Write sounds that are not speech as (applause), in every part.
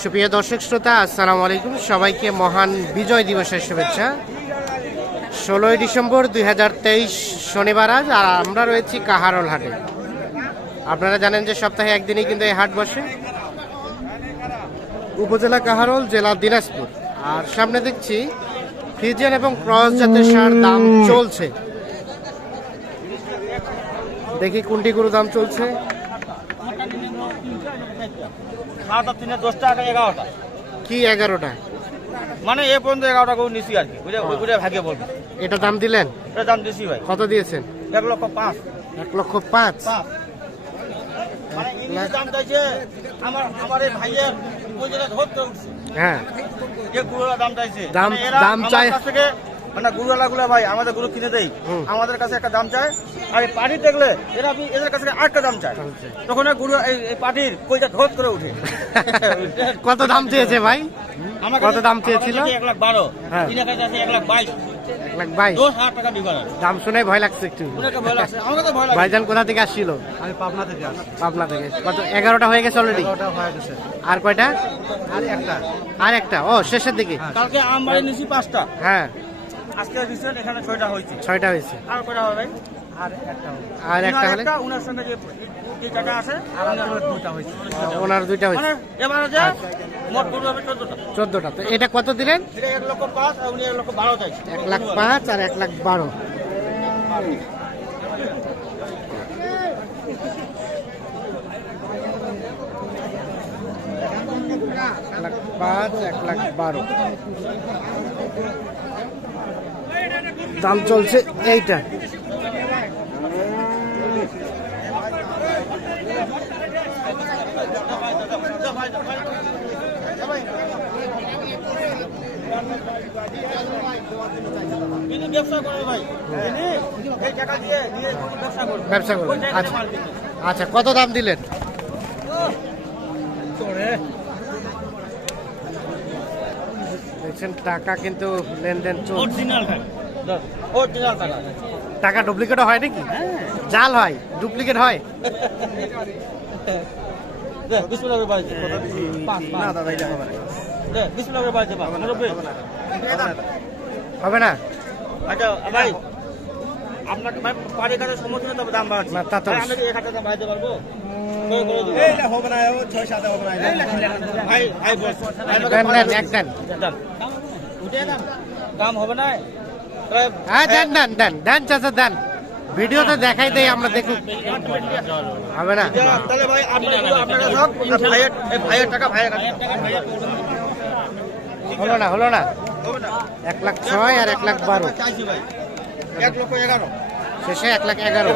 সুপ্রিয় দর্শক শ্রোতা, আসসালামু আলাইকুম। সবাইকে মহান বিজয় দিবসের শুভেচ্ছা। ষোলোই ডিসেম্বর দুই হাজার তেইশ শনিবার আজ, আর আমরা রয়েছি কাহারল হাটে। আপনারা জানেন যে সপ্তাহে একদিনই কিন্তু এই হাট বসে। উপজেলা কাহারল, জেলা দিনাজপুর। আর সামনে দেখছি, ফ্রিজিয়ান এবং ক্রস জাতের সার দাম চলছে। দেখি কোনটি গরু দাম চলছে। সাতটা তিনে দশটা এগারোটা। কি এগারোটা? মানে এ পর্যন্ত এগারোটা গরু নিছি আর কি। বুঝে বুঝে ভাগে বলব। এটা দাম দিলেন? এটা দাম দিছি ভাই। কত দিয়েছেন? এক লক্ষ পাঁচ। এক লক্ষ পাঁচ? মানে ইংলিশ দাম চাইছে আমার আমার এই ভাইয়ের ওই ধরতে উঠছে। হ্যাঁ। যে গুরুরা দাম চাইছে। দাম- দাম চাই- থেকে মানে গুরুওয়ালাগুলো ভাই আমাদের গুরু কিনে দেই। আমাদের কাছে একটা দাম চায় আর এই পার্টি দেখলে এরা আপনি এদের কাছে আরেকটা দাম চায়। তখন এই গুরু এই পার্টির কইটা ধোত করে উঠে (laughs) কত দাম চেয়েছে ভাই? আমার কত দাম চেয়েছিল? এক লাখ বারো। হ্যাঁ। কাছে এক লাখ বাইশ। দাম শুনে ভয় লাগছে একটু। ভাইজান কোথা থেকে আসছিল? আমি পাবনা থেকে পাবনা থেকে। কত এগারোটা হয়ে গেছে অলরেডি হয়ে আর কয়টা? আর একটা। আর একটা। ও শেষের দিকে। কালকে আম বাড়ি নিছি পাঁচটা। হ্যাঁ। আজকে রিসেন্ট এখানে ছয়টা হয়েছে। ছয়টা হয়েছে। আর কয়টা হবে ভাই? আর একটা হবে। আর একটা উনার হলে? সঙ্গে যে যে আছে আর দুটা হয়েছে। ওনার দুইটা মানে হয়েছে এবারে যে মোট গরু হবে চোদ্দটা। চোদ্দটা। তো এটা কত দিলেন? এটা এক লক্ষ পাঁচ আর উনি এক লক্ষ বারো চাইছে। এক লাখ পাঁচ আর এক লাখ বারো। এক লাখ পাঁচ এক লাখ বারো। দাম চলছে এইটা। ব্যবসা আচ্ছা। আচ্ছা কত দাম দিলেন? দেখছেন টাকা কিন্তু লেনদেন চলছে। টাকা টাকা ডুপ্লিকেট হয় নাকি? জাল হয় ডুপ্লিকেট হয়। হবে না। আচ্ছা ভাই আপনাকে ভাই কাছে সমস্যা তবে দাম বাড়ছে। না, তা তো আমি এক হাজার দাম বাড়াতে পারব? করে করে দিবো। এইটা হবে না দাম। হবে হ্যাঁ দেন দেন দেন দেন চাচা, দেন। ভিডিওতে দেখাই দেই, আমরা দেখুক হবে না? তাহলে হলো না হলো না। এক লাখ ছয় আর এক লাখ বারো। শেষে এক লাখ এগারো।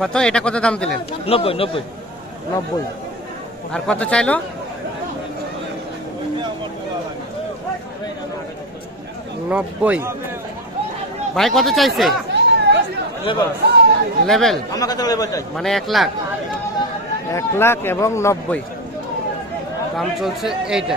কত? এটা কত দাম দিলেন? নব্বই নব্বই। নব্বই। আর কত চাইলো? নব্বই। ভাই কত চাইছে? লেভেল মানে এক লাখ। এক লাখ এবং নব্বই। দাম চলছে এইটা।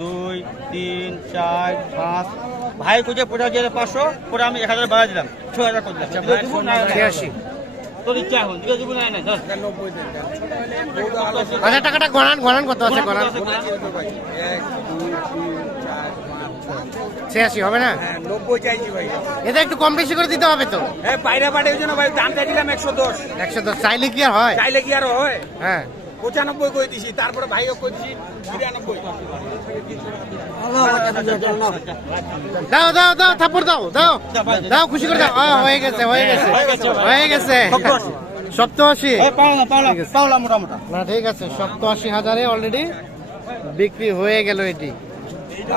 দুই তিন চার পাঁচ। ভাই কুচে পড়ে গেলে পাঁচশো পরে আমি এক হাজার বাড়া দিলাম। ছ হাজার করে দিলাম। তোর ইচ্ছা এখন দিব না না আচ্ছা টাকাটা গণান গণান কত আছে গণান? ছিয়াশি হবে না? হ্যাঁ নব্বই চাইছি ভাই। এটা একটু কম বেশি করে দিতে হবে তো। হ্যাঁ বাইরে পাঠিয়ে জন্য ভাই? দাম চাইছিলাম একশো দশ। একশো দশ চাইলে কি আর হয়? চাইলে কি আর হয়? হ্যাঁ। পঁচানব্বই করে দিছি তারপরে ভাইও করে দিছি বিরানব্বই দাও দাও দাও থাপ্পড় দাও দাও দাও খুশি করে দাও। হয়ে গেছে হয়ে গেছে হয়ে গেছে সপ্তআশি পাওলা না ঠিক আছে সপ্তআশি হাজারে অলরেডি বিক্রি হয়ে গেল এটি।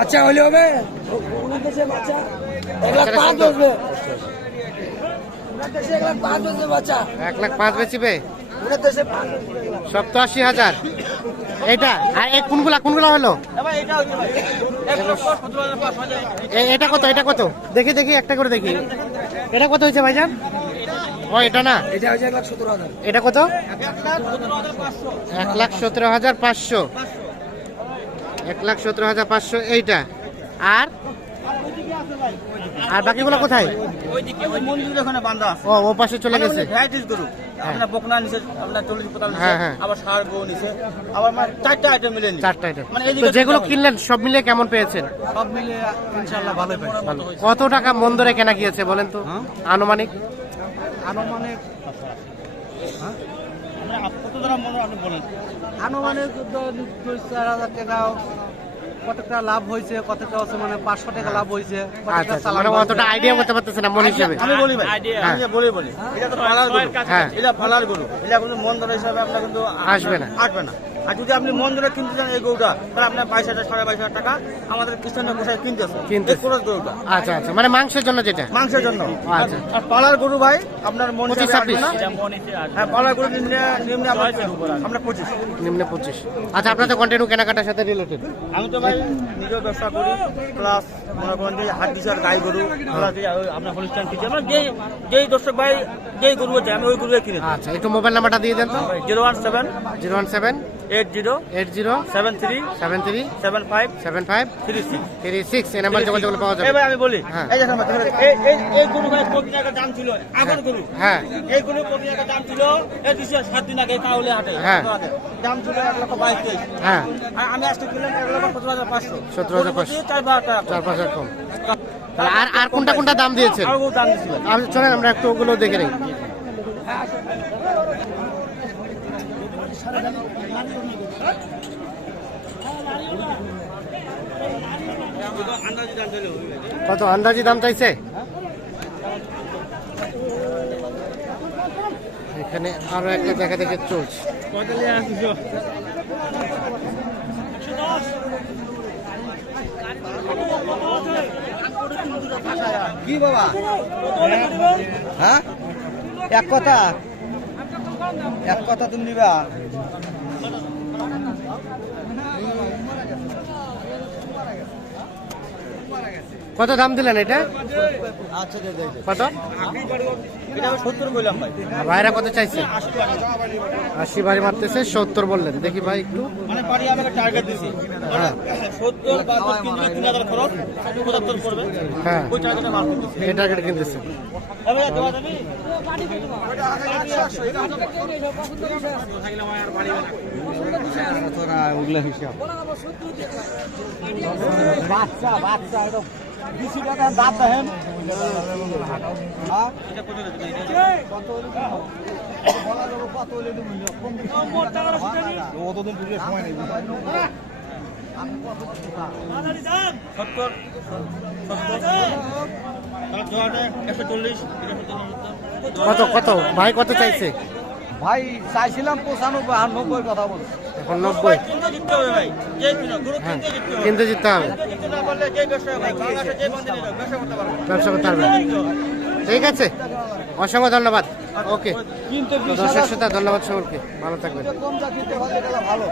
আচ্ছা হলে হবে? এক লাখ পাঁচ বেচিবে? সপ্তআশি হাজার। এইটা? আর এই কোনগুলা কোনগুলা হলো? এটা এটা কত এটা কত? দেখি দেখি একটা করে দেখি। এটা কত হয়েছে ভাইজান? ও এটা না? এটা এটা কত? এক লাখ সতেরো হাজার পাঁচশো। এক লাখ সতেরো হাজার পাঁচশো এইটা। আর? আর বাকিগুলো কোথায়? ও ও পাশে চলে গেছে। আপনার বকনা নিছে আপনার চল্লিশ পঁয়তাল্লিশ হ্যাঁ, হ্যাঁ। আবার গরু নিছে আবার মানে চারটা আইটেম মিলে চারটা এটা মানে যেগুলো কিনলেন সব মিলে কেমন পেয়েছেন? সব মিলে ইনশাআল্লাহ ভালোই কত টাকা মন ধরে কেনা গিয়েছে বলেন তো? হ্যাঁ? আনুমানিক? আনুমানিক হ্যাঁ? মানে আপ- কত দ্বারা মনে আপনি বলেন? আনুমানিক দুই চার হাজার টাকা কতটা লাভ হয়েছে কতটা হচ্ছে মানে পাঁচশো টাকা লাভ হয়েছে আচ্ছা আচ্ছা, মানে। অতটা আইডিয়া করতে পারতেছে না মন হিসাবে আমি বলি ভাই হ্যাঁ। আমি বলি বলি এটা তো ফালার গরু হ্যাঁ। এটা ফালার গরু এটা কিন্তু মন ধরে হিসাবে আপনার কিন্তু আসবে না। আসবে না আর যদি আপনি মন ধরে কিনতে চান এই গরুটা তাহলে আপনার বাইশ হাজার সাড়ে বাইশ হাজার টাকা আমাদের খ্রিস্টানরা বসে কিনতেছে। কিনতেছে। এই গরুটা। আচ্ছা আচ্ছা। মানে মাংসের জন্য যেটা? মাংসের জন্য। আচ্ছা। আর পালার গরু ভাই আপনার মন পঁচিশ, ছাব্বিশ। হ্যাঁ পালার গরু নিম্নে নিম্নে আমরা আমরা পঁচিশ। নিম্নে পঁচিশ। আচ্ছা আপনার তো কন্টিনিউ কেনাকাটার সাথে রিলেটেড আমি তো ভাই নিজেও ব্যবসা করি প্লাস মনে করেন যে হাট দিশার গাই গরু প্লাস আপনার হলিস্টান কিনছি আমরা যেই যেই দর্শক ভাই যেই গরু আছে আমি ওই গরু কিনে আচ্ছা একটু মোবাইল নাম্বারটা দিয়ে দেন তো। Zero one seven zero one seven eight zero eight zero seven three seven three seven five seven five three six three six এই নাম্বার যোগাযোগ পাওয়া যাবে। এবার আমি বলি হ্যাঁ। এই দেখেন এই এই এই গরু ভাই কত টাকা দাম ছিল আগের গরু। হ্যাঁ। এই গরু কত টাকা দাম ছিল এই দুশো সাত দিন আগে কাউলে হাটে। হ্যাঁ। দাম ছিল এক লক্ষ বাইশ তেইশ। হ্যাঁ। আর আমি আজকে কিনলাম এক লক্ষ সতেরো হাজার পাঁচশো। 17,500 চার বার চার পাঁচ কম। আর আর কোনটা কোনটা দাম দিয়েছেন? চলেন আমরা একটু ওগুলো দেখে নিই। কত আন্দাজি দাম চাইছে? এখানে আরও একটা দেখা দেখে চলছে। কি বাবা? হ্যাঁ? এক কথা? এক কথা তুমি নিবা। কত দাম দিলেন এটা? আচ্ছা। কত? ভাইরা কত চাইছে? আশি বাড়ি মারতেছে সত্তর বললেন। দেখি ভাই একটু। মানে হ্যাঁ। হ্যাঁ। টার্গেটে এই কিনতেছে। হিসাব বাচ্চা বাচ্চা একদম। বেশি টাকা দাঁত দেখেন এটা কত রেট ভাই? কত হলে কি হবে? বলা যাবে কত হলে কি মূল্য? কম বেশি অতদিন পুরো সময় নেই একশো চল্লিশ কত কত ভাই কত চাইছে ভাই চাইছিলাম পঁচানব্বই আর নব্বই কথা বলছি। এখন নব্বই। কিনতে জিততে হবে। ভাই যে কিনো গরু হ্যাঁ ব্যবসা করতে পারবে। ঠিক আছে। অসংখ্য ধন্যবাদ। ওকে। দর্শক শ্রোতা ধন্যবাদ সকলকে। ভালো থাকবেন। ভালো।